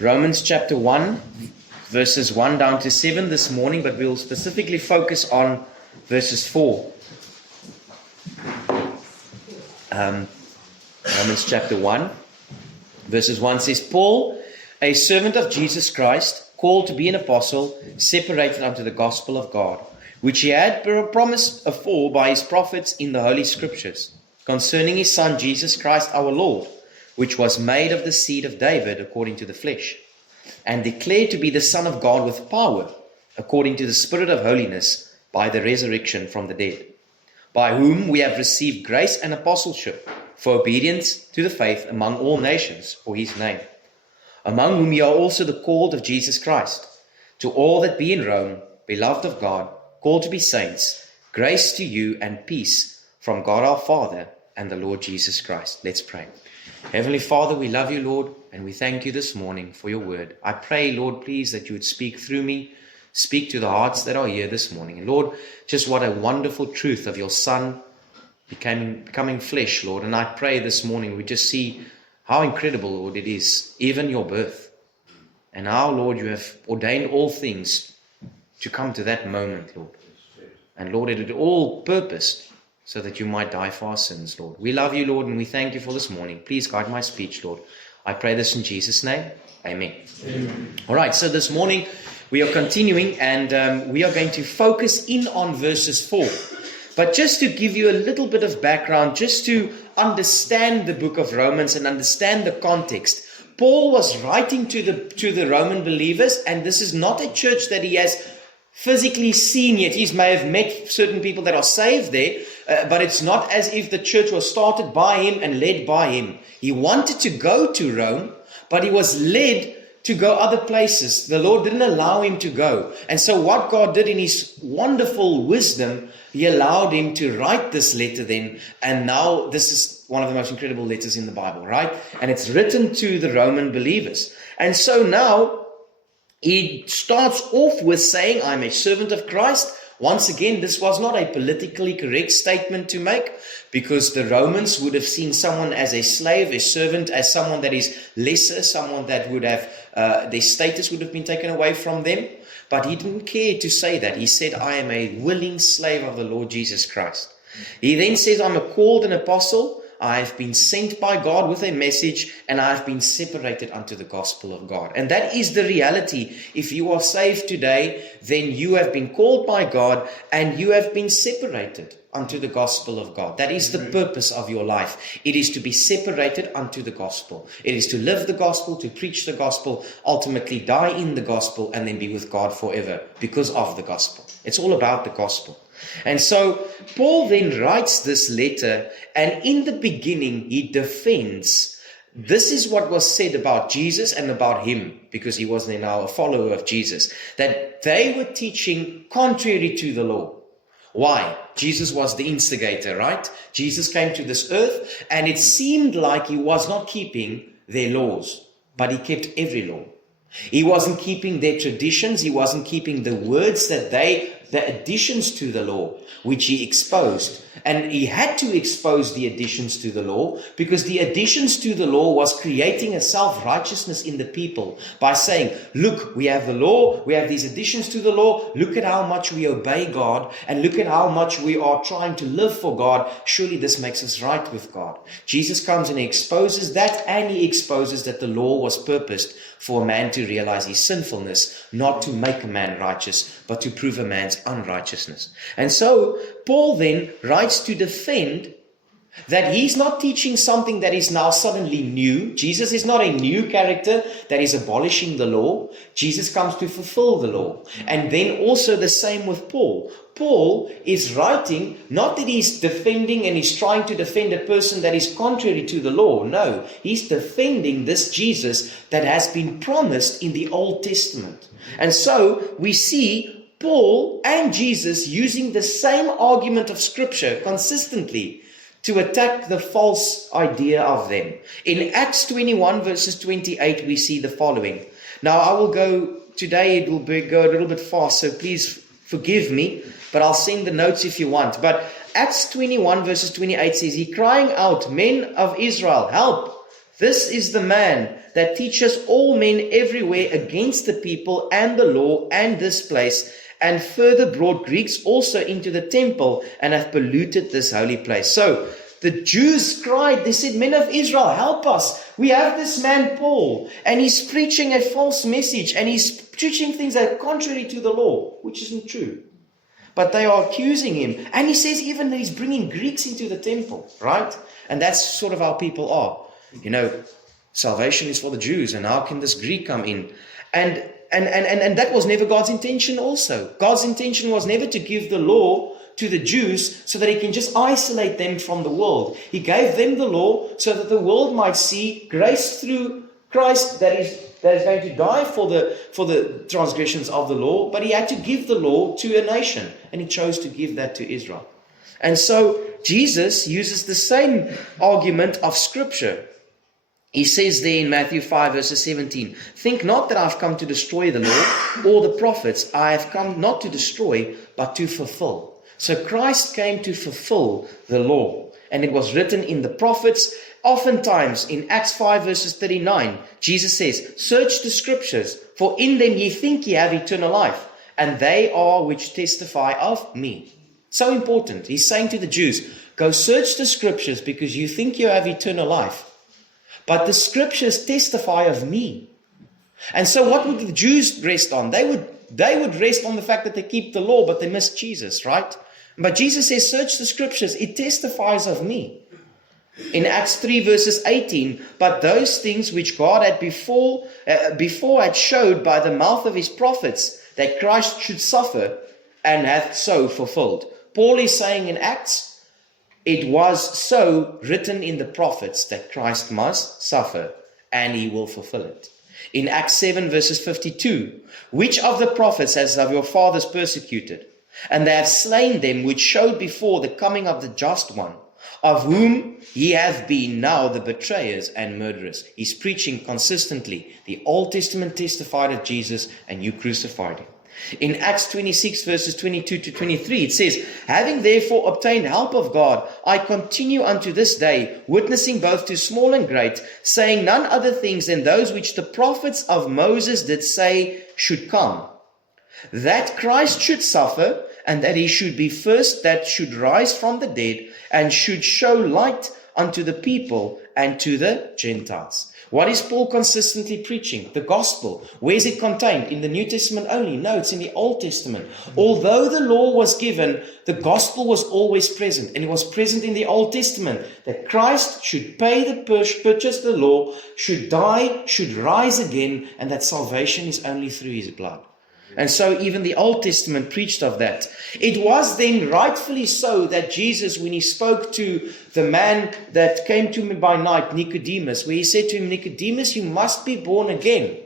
Romans chapter 1, verses 1 down to 7 this morning, but we'll specifically focus on verses 4. Romans chapter 1, verses 1 says, Paul, a servant of Jesus Christ, called to be an apostle, separated unto the gospel of God, which he had promised afore by his prophets in the Holy Scriptures, concerning his Son Jesus Christ our Lord, which was made of the seed of David according to the flesh, and declared to be the Son of God with power, according to the Spirit of holiness, by the resurrection from the dead, by whom we have received grace and apostleship for obedience to the faith among all nations for his name, among whom ye are also the called of Jesus Christ, to all that be in Rome, beloved of God, called to be saints, grace to you and peace from God our Father and the Lord Jesus Christ. Let's pray. Heavenly Father, we love you, Lord, and we thank you this morning for your word. I pray, Lord, please, that you would speak through me, speak to the hearts that are here this morning. And Lord, just what a wonderful truth of your Son becoming flesh, Lord. And I pray this morning we just see how incredible, Lord, it is, even your birth. And how, Lord, you have ordained all things to come to that moment, Lord. And Lord, it is all purposed so that you might die for our sins, Lord. We love you, Lord, and we thank you for this morning. Please guide my speech, Lord. I pray this in Jesus' name. Amen. Amen. All right, so this morning we are continuing, and we are going to focus in on verses 4. But just to give you a little bit of background, just to understand the book of Romans and understand the context, Paul was writing to the Roman believers, and this is not a church that he has physically seen yet. He may have met certain people that are saved there, but it's not as if the church was started by him and led by him. He wanted to go to Rome, but he was led to go other places. The Lord didn't allow him to go. And so what God did in his wonderful wisdom, he allowed him to write this letter then. And now this is one of the most incredible letters in the Bible, right? And it's written to the Roman believers. And so now he starts off with saying, I'm a servant of Christ. Once again, this was not a politically correct statement to make, because the Romans would have seen someone as a slave, a servant, as someone that is lesser, someone that would have, their status would have been taken away from them. But he didn't care to say that. He said, I am a willing slave of the Lord Jesus Christ. He then says, I'm a called an apostle. I have been sent by God with a message, and I have been separated unto the gospel of God. And that is the reality. If you are saved today, then you have been called by God and you have been separated unto the gospel of God. That is the purpose of your life. It is to be separated unto the gospel. It is to live the gospel, to preach the gospel, ultimately die in the gospel, and then be with God forever because of the gospel. It's all about the gospel. And so Paul then writes this letter, and in the beginning he defends. This is what was said about Jesus and about him, because he was now a follower of Jesus, that they were teaching contrary to the law. Why? Jesus was the instigator, right? Jesus came to this earth, and it seemed like he was not keeping their laws, but he kept every law. He wasn't keeping their traditions. He wasn't keeping the words that the additions to the law, which he exposed. And he had to expose the additions to the law, because the additions to the law was creating a self-righteousness in the people by saying, look, we have the law, we have these additions to the law, look at how much we obey God, and look at how much we are trying to live for God. Surely this makes us right with God. Jesus comes and he exposes that, and he exposes that the law was purposed for a man to realize his sinfulness, not to make a man righteous, but to prove a man's unrighteousness. And so Paul then writes to defend that he's not teaching something that is now suddenly new. Jesus is not a new character that is abolishing the law. Jesus comes to fulfill the law. And then also the same with Paul. Paul is writing, not that he's defending and he's trying to defend a person that is contrary to the law. No, he's defending this Jesus that has been promised in the Old Testament. And so we see Paul and Jesus using the same argument of Scripture consistently to attack the false idea of them. In Acts 21 verses 28, we see the following. Now I will go, today it will go a little bit fast, so please forgive me, but I'll send the notes if you want. But Acts 21 verses 28 says, he crying out, men of Israel, help! This is the man that teacheth all men everywhere against the people and the law and this place, and further brought Greeks also into the temple, and hath polluted this holy place. So the Jews cried, they said, men of Israel, help us. We have this man Paul, and he's preaching a false message, and he's preaching things that are contrary to the law, which isn't true. But they are accusing him. And he says even that he's bringing Greeks into the temple, right? And that's sort of how people are. You know, salvation is for the Jews, and how can this Greek come in? And that was never God's intention also. God's intention was never to give the law to the Jews so that he can just isolate them from the world. He gave them the law so that the world might see grace through Christ that is going to die for the transgressions of the law, but he had to give the law to a nation, and he chose to give that to Israel. And so Jesus uses the same argument of Scripture. He says there in Matthew 5 verses 17, think not that I've come to destroy the law or the prophets. I have come not to destroy, but to fulfill. So Christ came to fulfill the law. And it was written in the prophets. Oftentimes in Acts 5 verses 39, Jesus says, search the Scriptures, for in them ye think ye have eternal life, and they are which testify of me. So important. He's saying to the Jews, go search the Scriptures because you think you have eternal life. But the Scriptures testify of me. And so what would the Jews rest on? They would rest on the fact that they keep the law, but they miss Jesus, right? But Jesus says, search the Scriptures. It testifies of me. In Acts 3 verses 18, but those things which God had before had showed by the mouth of his prophets, that Christ should suffer, and hath so fulfilled. Paul is saying in Acts, it was so written in the prophets that Christ must suffer, and he will fulfill it. In Acts 7 verses 52, which of the prophets has of your fathers persecuted? And they have slain them which showed before the coming of the just one, of whom ye have been now the betrayers and murderers. He's preaching consistently. The Old Testament testified of Jesus, and you crucified him. In Acts 26 verses 22 to 23, it says, having therefore obtained help of God, I continue unto this day, witnessing both to small and great, saying none other things than those which the prophets of Moses did say should come. That Christ should suffer, and that he should be first that should rise from the dead, and should show light unto the people and to the Gentiles. What is Paul consistently preaching? The gospel. Where is it contained? In the New Testament only? No, it's in the Old Testament. Although the law was given, the gospel was always present. And it was present in the Old Testament. That Christ should pay the purchase the law, should die, should rise again, and that salvation is only through his blood. And so even the Old Testament preached of that. It was then rightfully so that Jesus, when he spoke to the man that came to him by night, Nicodemus, where he said to him, Nicodemus, you must be born again.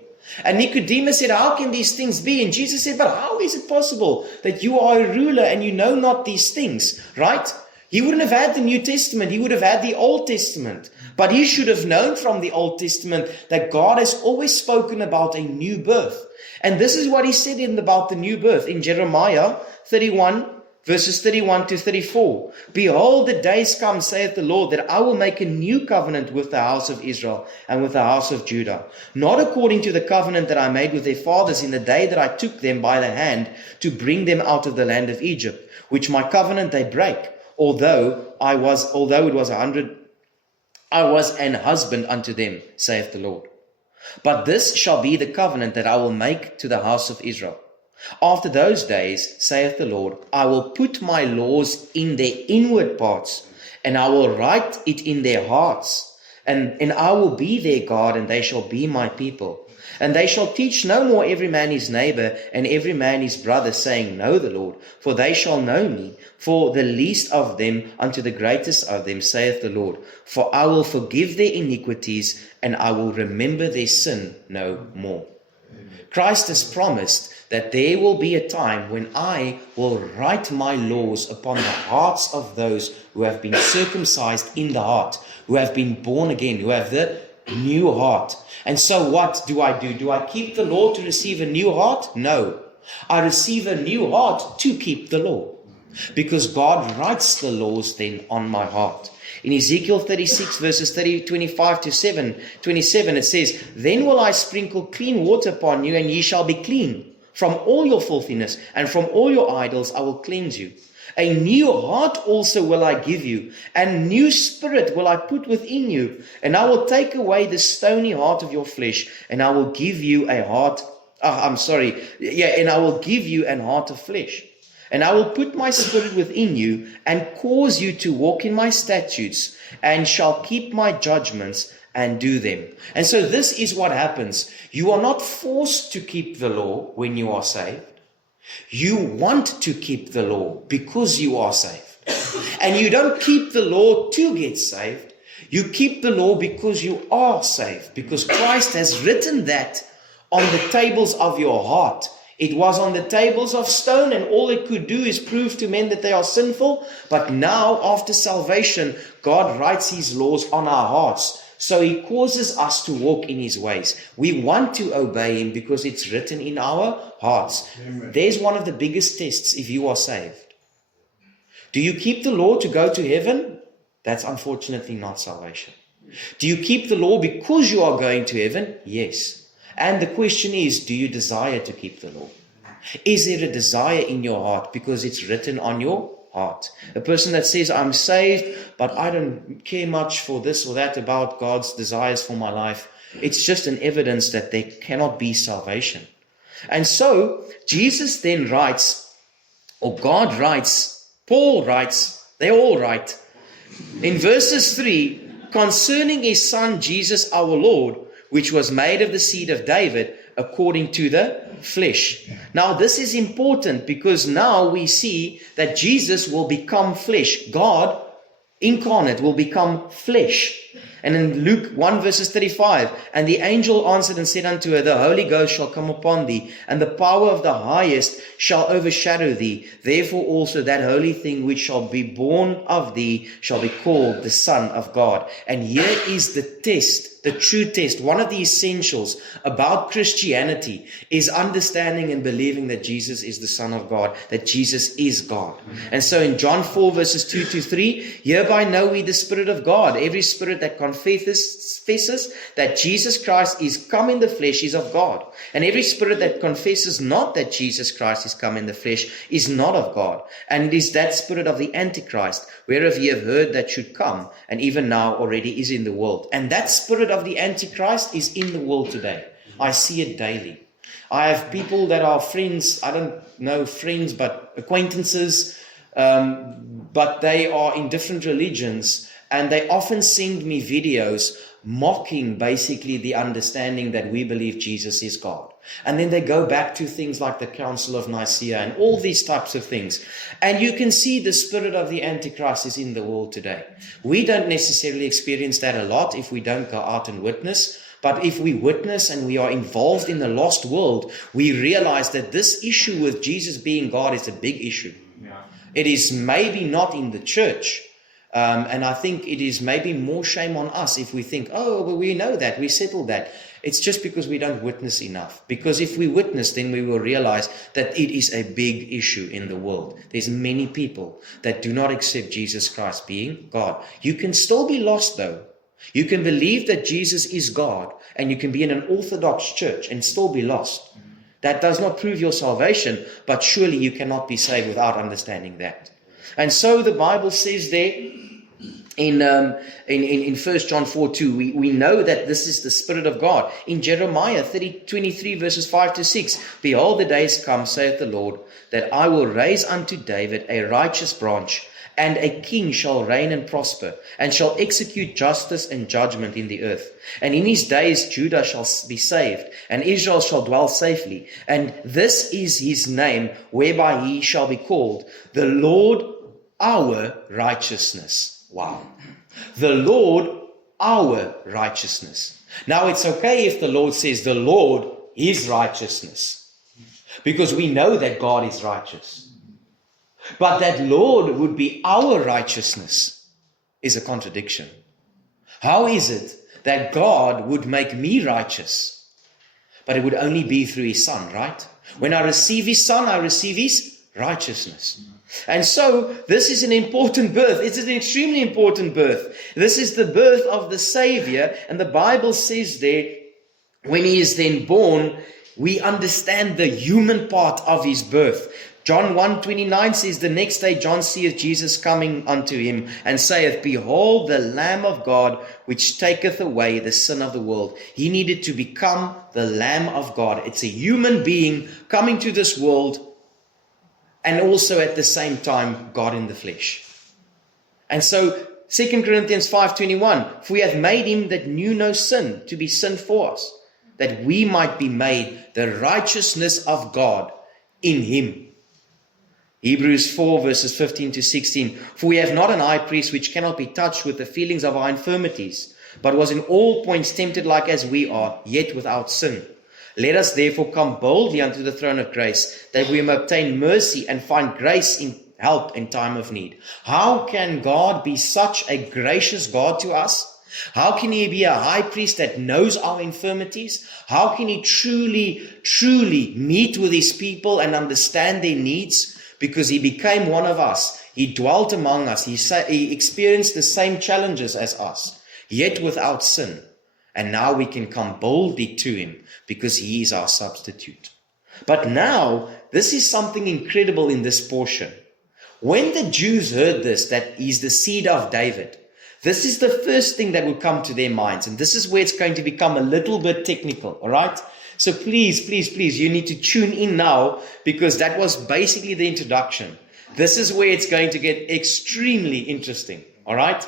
And Nicodemus said, how can these things be? And Jesus said, but how is it possible that you are a ruler and you know not these things, right? He wouldn't have had the New Testament. He would have had the Old Testament. But he should have known from the Old Testament that God has always spoken about a new birth. And this is what he said about the new birth in Jeremiah 31, verses 31 to 34. Behold, the days come, saith the Lord, that I will make a new covenant with the house of Israel and with the house of Judah, not according to the covenant that I made with their fathers in the day that I took them by the hand to bring them out of the land of Egypt, which my covenant they break, although it was I was an husband unto them, saith the Lord. But this shall be the covenant that I will make to the house of Israel. After those days, saith the Lord, I will put my laws in their inward parts, and I will write it in their hearts, and I will be their God, and they shall be my people. And they shall teach no more every man his neighbor, and every man his brother, saying, Know the Lord, for they shall know me, for the least of them unto the greatest of them, saith the Lord. For I will forgive their iniquities, and I will remember their sin no more. Amen. Christ has promised that there will be a time when I will write my laws upon the hearts of those who have been circumcised in the heart, who have been born again, who have the new heart. And so what do? Do I keep the law to receive a new heart? No. I receive a new heart to keep the law. because God writes the laws then on my heart. In Ezekiel 36 verses 25 to 27, it says, Then will I sprinkle clean water upon you, and ye shall be clean. From all your filthiness and from all your idols I will cleanse you. A new heart also will I give you, and new spirit will I put within you. And I will take away the stony heart of your flesh, and I will give you a heart, and I will give you an heart of flesh. And I will put my spirit within you, and cause you to walk in my statutes, and shall keep my judgments, and do them. And so this is what happens. You are not forced to keep the law when you are saved. You want to keep the law because you are saved. And you don't keep the law to get saved. You keep the law because you are saved. Because Christ has written that on the tables of your heart. It was on the tables of stone, and all it could do is prove to men that they are sinful. But now, after salvation, God writes His laws on our hearts. So He causes us to walk in His ways. We want to obey Him because it's written in our hearts. Amen. There's one of the biggest tests if you are saved. Do you keep the law to go to heaven? That's unfortunately not salvation. Do you keep the law because you are going to heaven? Yes. And the question is, do you desire to keep the law? Is there a desire in your heart because it's written on your heart? A person that says, I'm saved, but I don't care much for this or that about God's desires for my life. It's just an evidence that there cannot be salvation. And so Jesus then writes, or God writes, Paul writes, they all write, in verses 3, concerning His Son Jesus our Lord, which was made of the seed of David according to the flesh. Now this is important because now we see that Jesus will become flesh. God incarnate will become flesh. And in Luke 1 verses 35, and the angel answered and said unto her, The Holy Ghost shall come upon thee, and the power of the highest shall overshadow thee. Therefore also that holy thing which shall be born of thee shall be called the Son of God. And here is the test, the true test. One of the essentials about Christianity is understanding and believing that Jesus is the Son of God, that Jesus is God. And so in John 4 verses 2 to 3, hereby know we the Spirit of God. Every spirit that confesses that Jesus Christ is come in the flesh is of God. And every spirit that confesses not that Jesus Christ is come in the flesh is not of God. And it is that spirit of the Antichrist, whereof ye have heard that should come, and even now already is in the world. And that spirit of the Antichrist is in the world today. I see it daily. I have people that are friends, I don't know friends, but acquaintances, but they are in different religions, and they often send me videos mocking basically the understanding that we believe Jesus is God. And then they go back to things like the Council of Nicaea and all these types of things. And you can see the spirit of the Antichrist is in the world today. We don't necessarily experience that a lot if we don't go out and witness. But if we witness and we are involved in the lost world, we realize that this issue with Jesus being God is a big issue. Yeah. It is maybe not in the church. And I think it is maybe more shame on us if we think, oh, well, we know that, we settled that. It's just because we don't witness enough. Because if we witness, then we will realize that it is a big issue in the world. There's many people that do not accept Jesus Christ being God. You can still be lost though. You can believe that Jesus is God, and you can be in an Orthodox church and still be lost. That does not prove your salvation, but surely you cannot be saved without understanding that. And so the Bible says there, in 1 John 4:2, we know that this is the Spirit of God. In Jeremiah 23 verses 5 to 6, Behold, the days come, saith the Lord, that I will raise unto David a righteous branch, and a king shall reign and prosper, and shall execute justice and judgment in the earth. And in his days Judah shall be saved, and Israel shall dwell safely. And this is his name, whereby he shall be called, the Lord our righteousness. Wow. The Lord, our righteousness. Now it's okay if the Lord says the Lord is righteousness, because we know that God is righteous. But that Lord would be our righteousness is a contradiction. How is it that God would make me righteous? But it would only be through His Son, right? When I receive His Son, I receive His righteousness. And so this is an important birth. It's an extremely important birth. This is the birth of the Savior. And the Bible says there, when he is then born, we understand the human part of his birth. John 1:29 says, the next day John seeth Jesus coming unto him, and saith, Behold the Lamb of God, which taketh away the sin of the world. He needed to become the Lamb of God. It's a human being coming to this world, and also at the same time, God in the flesh. And so 2 Corinthians 5:21, for we have made him that knew no sin to be sin for us, that we might be made the righteousness of God in him. Hebrews 4 verses 15 to 16, for we have not an high priest which cannot be touched with the feelings of our infirmities, but was in all points tempted like as we are, yet without sin. Let us therefore come boldly unto the throne of grace, that we may obtain mercy and find grace in help in time of need. How can God be such a gracious God to us? How can he be a high priest that knows our infirmities? How can he truly meet with his people and understand their needs? Because he became one of us. He dwelt among us. He experienced the same challenges as us, yet without sin. And now we can come boldly to him because he is our substitute. But now, this is something incredible in this portion. When the Jews heard this, that he's the seed of David, this is the first thing that would come to their minds. And this is where it's going to become a little bit technical, all right? So please, you need to tune in now, because that was basically the introduction. This is where it's going to get extremely interesting, all right?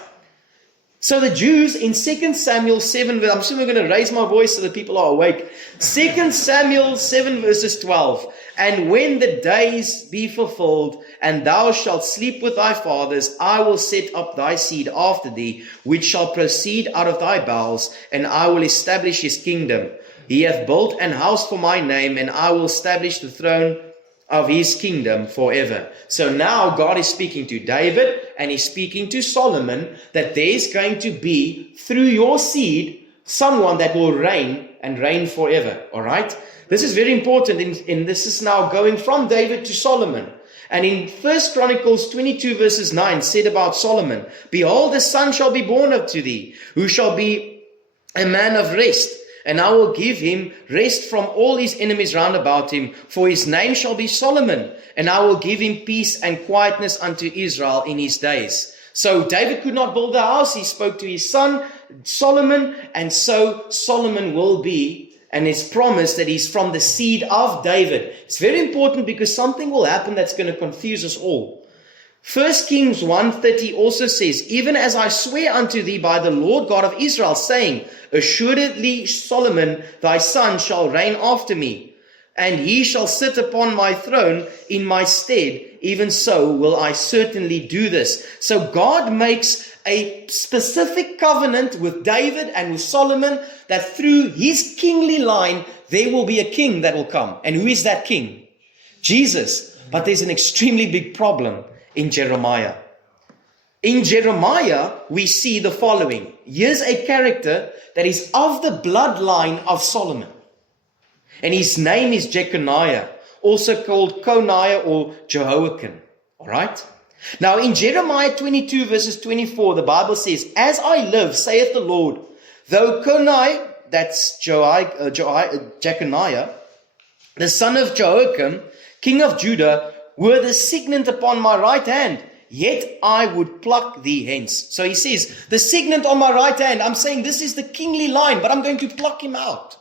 So the Jews in 2 Samuel 7, I'm still going to raise my voice so that people are awake. 2 Samuel 7 verses 12. And when the days be fulfilled, and thou shalt sleep with thy fathers, I will set up thy seed after thee, which shall proceed out of thy bowels, and I will establish his kingdom. He hath built an house for my name, and I will establish the throne of his kingdom forever. So now God is speaking to David, and he's speaking to Solomon, that there's going to be, through your seed, someone that will reign and reign forever. All right? This is very important, and this is now going from David to Solomon. And in 1 Chronicles 22 verses 9 said about Solomon, Behold, a son shall be born unto thee, who shall be a man of rest. And I will give him rest from all his enemies round about him, for his name shall be Solomon, and I will give him peace and quietness unto Israel in his days. So David could not build the house. He spoke to his son Solomon, and so Solomon will be, and it's promised that he's from the seed of David. It's very important because something will happen that's going to confuse us all. 1 Kings 1:30 also says, Even as I swear unto thee by the Lord God of Israel, saying, Assuredly Solomon thy son shall reign after me, and he shall sit upon my throne in my stead. Even so will I certainly do this. So God makes a specific covenant with David and with Solomon, that through his kingly line there will be a king that will come. And who is that king? Jesus. But there's an extremely big problem in Jeremiah. In Jeremiah, we see the following. Here's a character that is of the bloodline of Solomon. And his name is Jeconiah, also called Coniah or Jehoiakim. All right? Now in Jeremiah 22 verses 24, the Bible says, As I live, saith the Lord, though Coniah, that's Jeconiah, the son of Jehoiakim, king of Judah, were the signet upon my right hand, yet I would pluck thee hence. So he says, the signet on my right hand, I'm saying this is the kingly line, but I'm going to pluck him out.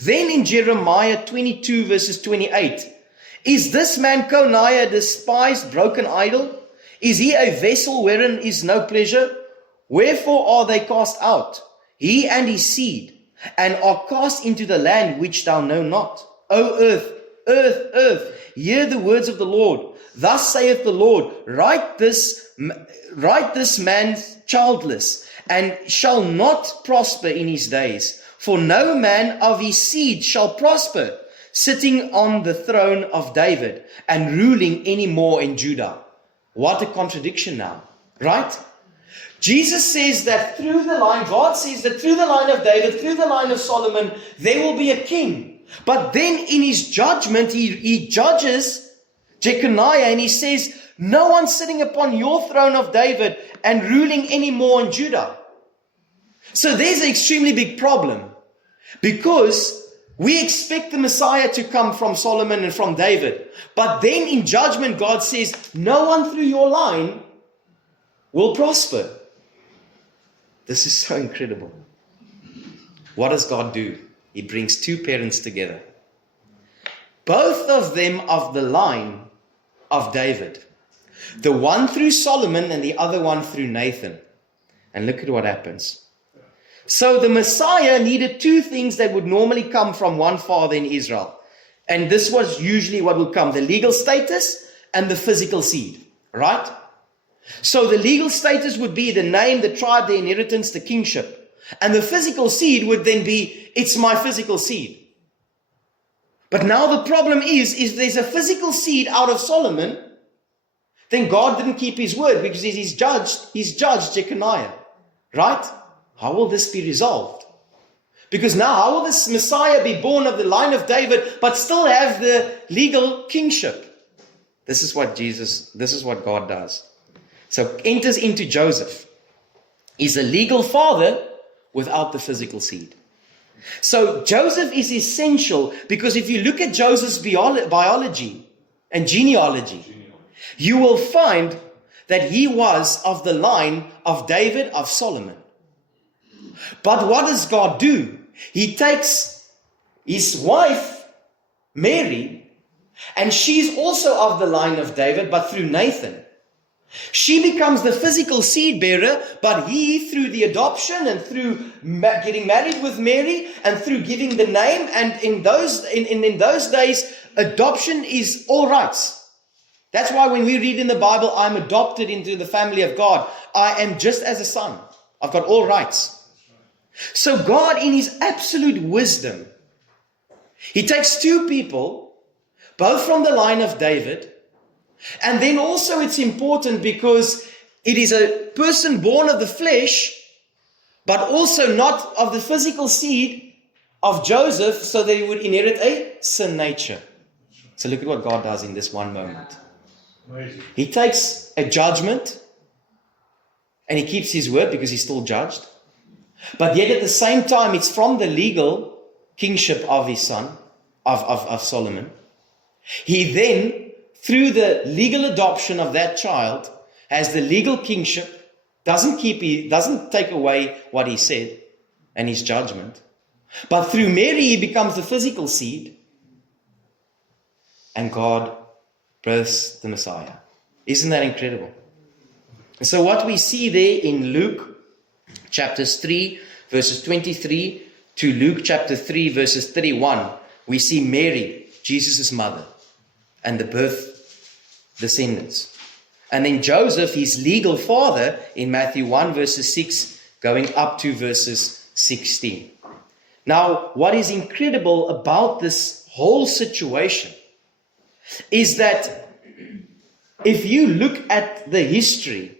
Then in Jeremiah 22 verses 28, Is this man Coniah a despised broken idol? Is he a vessel wherein is no pleasure? Wherefore are they cast out, he and his seed, and are cast into the land which thou know not? O earth, earth, earth, hear the words of the Lord. Thus saith the Lord, write this man childless, and shall not prosper in his days. For no man of his seed shall prosper, sitting on the throne of David, and ruling any more in Judah. What a contradiction now, right? Jesus says that through the line, God says that through the line of David, through the line of Solomon, there will be a king. But then in his judgment, he judges Jeconiah, and he says, no one sitting upon your throne of David and ruling anymore in Judah. So there's an extremely big problem, because we expect the Messiah to come from Solomon and from David. But then in judgment, God says, no one through your line will prosper. This is so incredible. What does God do? He brings two parents together. Both of them of the line of David. The one through Solomon and the other one through Nathan. And look at what happens. So the Messiah needed two things that would normally come from one father in Israel. And this was usually what would come: the legal status and the physical seed. Right? So the legal status would be the name, the tribe, the inheritance, the kingship. And the physical seed would then be, it's my physical seed. But now the problem is there's a physical seed out of Solomon, then God didn't keep his word, because he's judged Jeconiah. Right? How will this be resolved? Because now, how will this Messiah be born of the line of David, but still have the legal kingship? This is what God does. So enters into Joseph. He's a legal father without the physical seed. So Joseph is essential, because if you look at Joseph's biology and genealogy, you will find that he was of the line of David, of Solomon. But what does God do? He takes his wife, Mary, and she's also of the line of David, but through Nathan. She becomes the physical seed bearer, but he, through the adoption and through getting married with Mary and through giving the name, and in those days, adoption is all rights. That's why when we read in the Bible, I'm adopted into the family of God. I am just as a son. I've got all rights. So God, in his absolute wisdom, he takes two people, both from the line of David, and then also it's important because it is a person born of the flesh, but also not of the physical seed of Joseph, so that he would inherit a sin nature. So look at what God does in this one moment. He takes a judgment, and he keeps his word because he's still judged. But yet at the same time, it's from the legal kingship of his son, of Solomon. He then, through the legal adoption of that child, has the legal kingship, doesn't take away what he said and his judgment. But through Mary, he becomes the physical seed, and God births the Messiah. Isn't that incredible? And so what we see there in Luke chapters 3, verses 23 to Luke chapter 3, verses 31, we see Mary, Jesus' mother, and the birth descendants. And then Joseph, his legal father, in Matthew 1, verses 6, going up to verses 16. Now, what is incredible about this whole situation is that if you look at the history,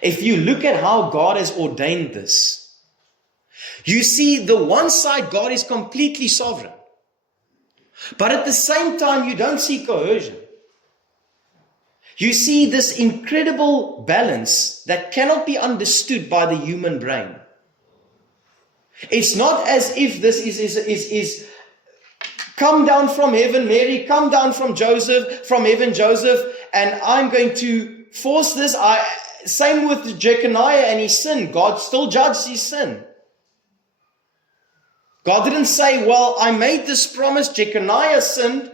if you look at how God has ordained this, you see the one side, God is completely sovereign. But at the same time, you don't see coercion. You see this incredible balance that cannot be understood by the human brain. It's not as if this is come down from heaven, Mary, come down from Joseph, from heaven, Joseph, and I'm going to force this. Same with Jeconiah and his sin. God still judged his sin. God didn't say, well, I made this promise, Jeconiah sinned,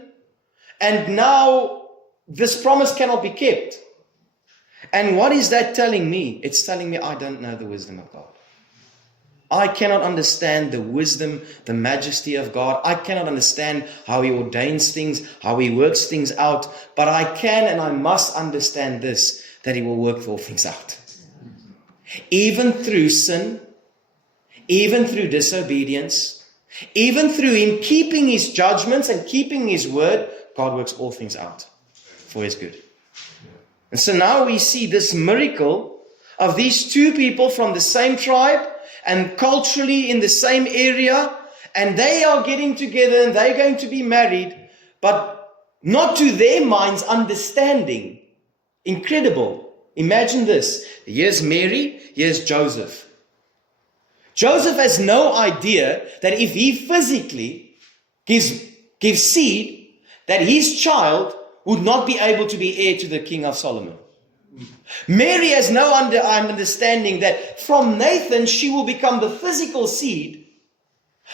and now this promise cannot be kept. And what is that telling me? It's telling me I don't know the wisdom of God. I cannot understand the wisdom, the majesty of God. I cannot understand how he ordains things, how he works things out. But I can and I must understand this, that he will work all things out. Even through sin, even through disobedience, even through him keeping his judgments and keeping his word, God works all things out for his good. And so now we see this miracle of these two people from the same tribe and culturally in the same area, and they are getting together and they're going to be married. But not to their minds understanding. Incredible. Imagine this. Here's Mary, here's Joseph. Joseph has no idea that if he physically gives seed, that his child would not be able to be heir to the king of Solomon. Mary has no understanding that from Nathan she will become the physical seed,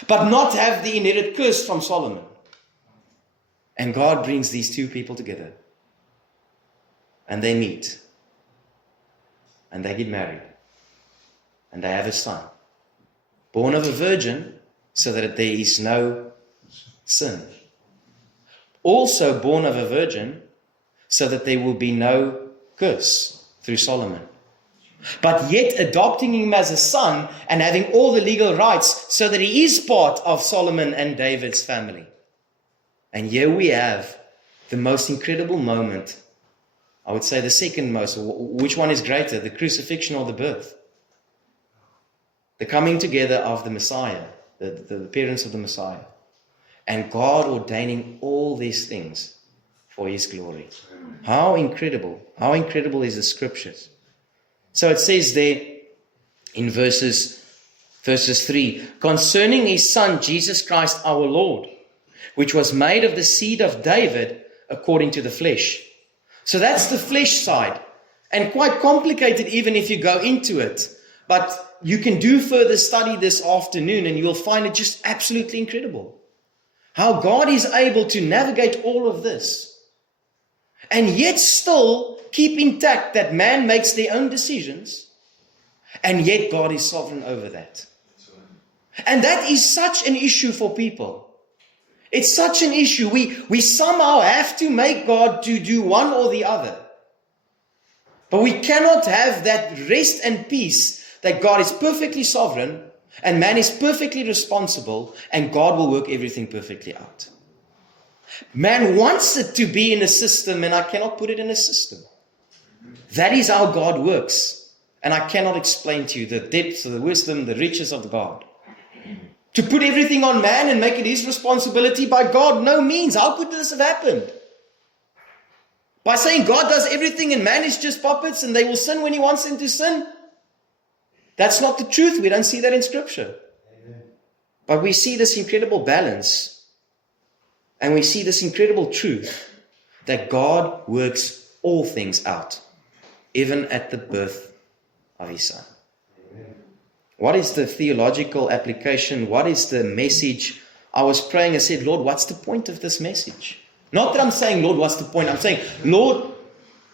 but not have the inherited curse from Solomon. And God brings these two people together. And they meet. And they get married. And they have a son. Born of a virgin, so that there is no sin. Also born of a virgin, so that there will be no curse through Solomon. But yet adopting him as a son and having all the legal rights, so that he is part of Solomon and David's family. And here we have the most incredible moment. I would say the second most. Which one is greater, the crucifixion or the birth? The coming together of the Messiah, the parents of the Messiah. And God ordaining all these things for his glory. How incredible is the scriptures. So it says there in verses 3, concerning his son Jesus Christ our Lord, which was made of the seed of David according to the flesh. So that's the flesh side, and quite complicated even if you go into it. But you can do further study this afternoon and you'll find it just absolutely incredible. How God is able to navigate all of this and yet still keep intact that man makes their own decisions, and yet God is sovereign over that. And that is such an issue for people. It's such an issue. We somehow have to make God to do one or the other. But we cannot have that rest and peace that God is perfectly sovereign and man is perfectly responsible and God will work everything perfectly out. Man wants it to be in a system and I cannot put it in a system. That is how God works. And I cannot explain to you the depth, the wisdom, the riches of God. To put everything on man and make it his responsibility, by God, no means. How could this have happened? By saying God does everything and man is just puppets and they will sin when he wants them to sin? That's not the truth. We don't see that in Scripture. Amen. But we see this incredible balance. And we see this incredible truth that God works all things out, even at the birth of his son. What is the theological application? What is the message? I was praying, I said, Lord, what's the point of this message? Not that I'm saying, Lord, what's the point? I'm saying, Lord,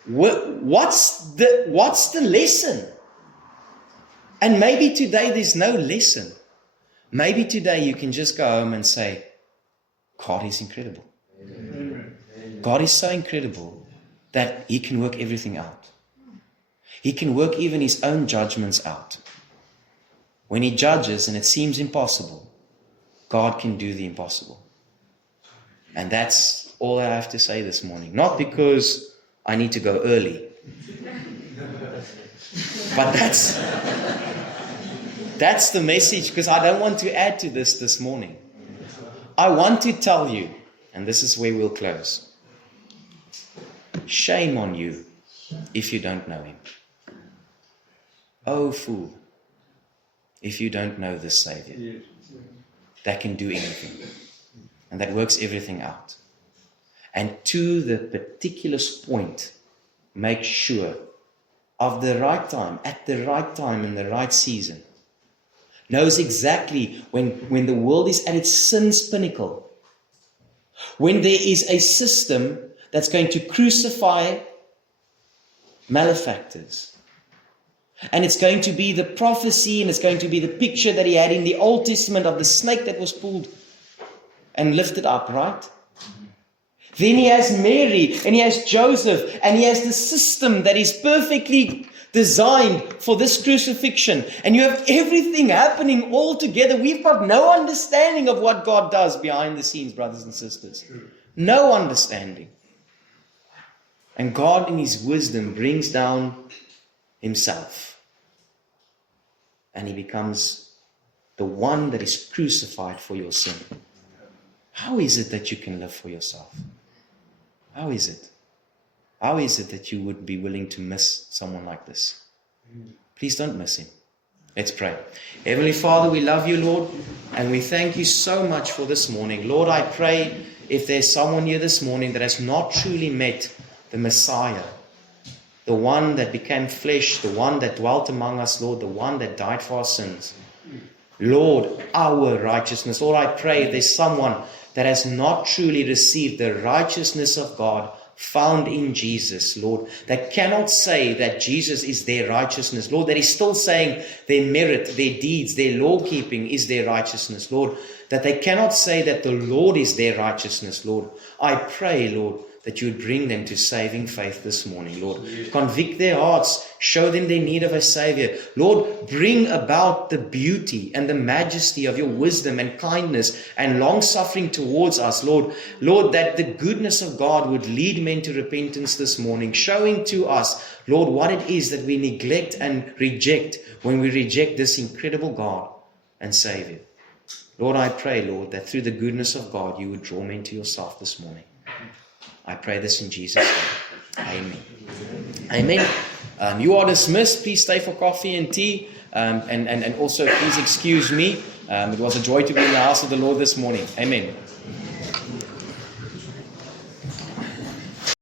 what's the lesson? And maybe today there's no lesson. Maybe today you can just go home and say, God is incredible. Amen. God is so incredible that he can work everything out. He can work even his own judgments out. When he judges and it seems impossible, God can do the impossible. And that's all I have to say this morning. Not because I need to go early. But that's the message, because I don't want to add to this morning. I want to tell you, and this is where we'll close. Shame on you if you don't know him. Oh, fool. If you don't know this Savior that can do anything and that works everything out. And to the particular point, make sure of the right time, at the right time, in the right season. Knows exactly when the world is at its sin's pinnacle. When there is a system that's going to crucify malefactors. And it's going to be the prophecy and it's going to be the picture that he had in the Old Testament of the snake that was pulled and lifted up, right? Then he has Mary and he has Joseph and he has the system that is perfectly designed for this crucifixion. And you have everything happening all together. We've got no understanding of what God does behind the scenes, brothers and sisters. No understanding. And God in his wisdom brings down himself. And he becomes the one that is crucified for your sin. How is it that you can live for yourself? How is it? How is it that you would be willing to miss someone like this? Please don't miss him. Let's pray. Heavenly Father, we love you, Lord, and we thank you so much for this morning. Lord, I pray if there's someone here this morning that has not truly met the Messiah, the one that became flesh, the one that dwelt among us, Lord, the one that died for our sins, Lord, our righteousness. Lord, I pray if there's someone that has not truly received the righteousness of God found in Jesus, Lord, that cannot say that Jesus is their righteousness, Lord, that is still saying their merit, their deeds, their law keeping is their righteousness, Lord, that they cannot say that the Lord is their righteousness, Lord. I pray, Lord, that you would bring them to saving faith this morning, Lord. Convict their hearts, show them their need of a Savior. Lord, bring about the beauty and the majesty of your wisdom and kindness and long-suffering towards us, Lord. Lord, that the goodness of God would lead men to repentance this morning, showing to us, Lord, what it is that we neglect and reject when we reject this incredible God and Savior. Lord, I pray, Lord, that through the goodness of God, you would draw men to yourself this morning. I pray this in Jesus' name. Amen. Amen. You are dismissed. Please stay for coffee and tea. And also, please excuse me. It was a joy to be in the house of the Lord this morning. Amen.